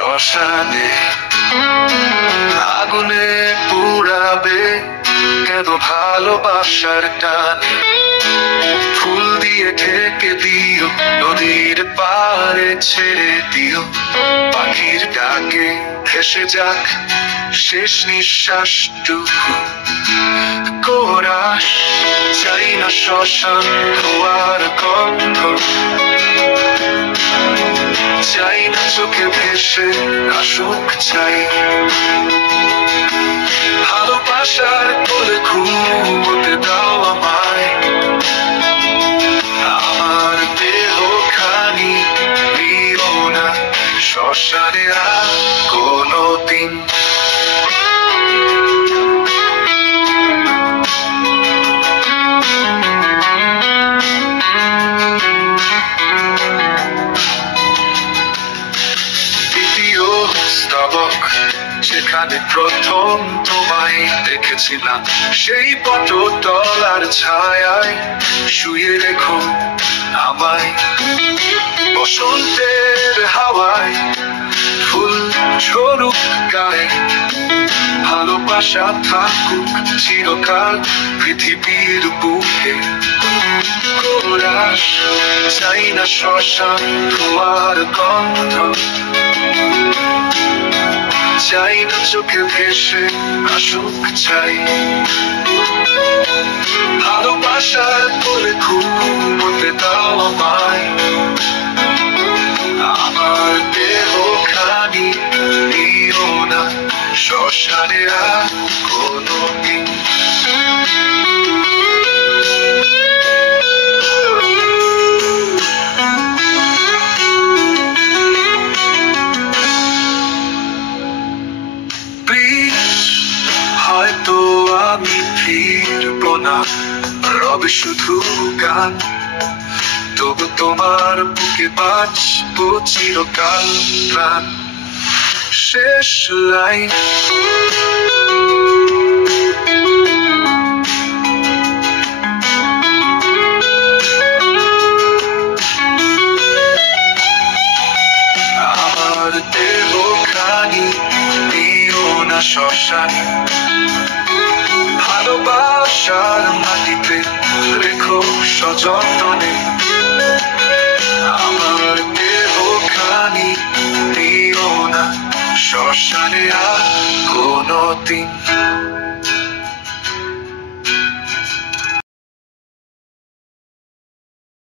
শ্মশানে আগুনে পুড়াবে কেন ভালোবাসার টানে। ফুল দিয়ে ঢেকে দিও, নদীর পাড়ে ছেড়ে দিও, পাখির ডাকে ভেসে যাক শেষ নিঃশ্বাসটুকু। কোরাস চাই না শ্মশান ধোয়ার গন্ধ, চাই না চোখে ভেসে আসুক চাই ভালোবাসার কোলে ঘুমোতে দাও আমায়। আমার দেহ খানি দিও না শ্মশানে আর কোনোদিন। যেখানে প্রথম তোমায় দেখেছিলাম, সেই পটতলার ছায়ায় শুয়ে রেখো আমায়। বসন্তের হাওয়ায় ফুল ঝরুক গায়ে, ভালোবাসা থাকুক চিরকাল পৃথিবীর বুকে। কোরাস চাই না শ্মশান ধোয়ার গন্ধ, চাই না চোখে ভেসে আসুক চাই ভালোবাসার কোলে ঘুমোতে দাও আমায়। আমার দেহ খানি দিও না শ্মশানে আর কোনোদিন। হয়তো আমি ফিরব না, রবে শুধু গান, তবু তোমার বুকে বাঁচবো চিরকাল প্রাণ। শেষ লাইন আমার দেহ খানি দিও না শ্মশান, ভালোবাসার মাটিতে রেখো সযত্নে। আমার দেহ খানি দিও না শ্মশানে আর কোনোদিন।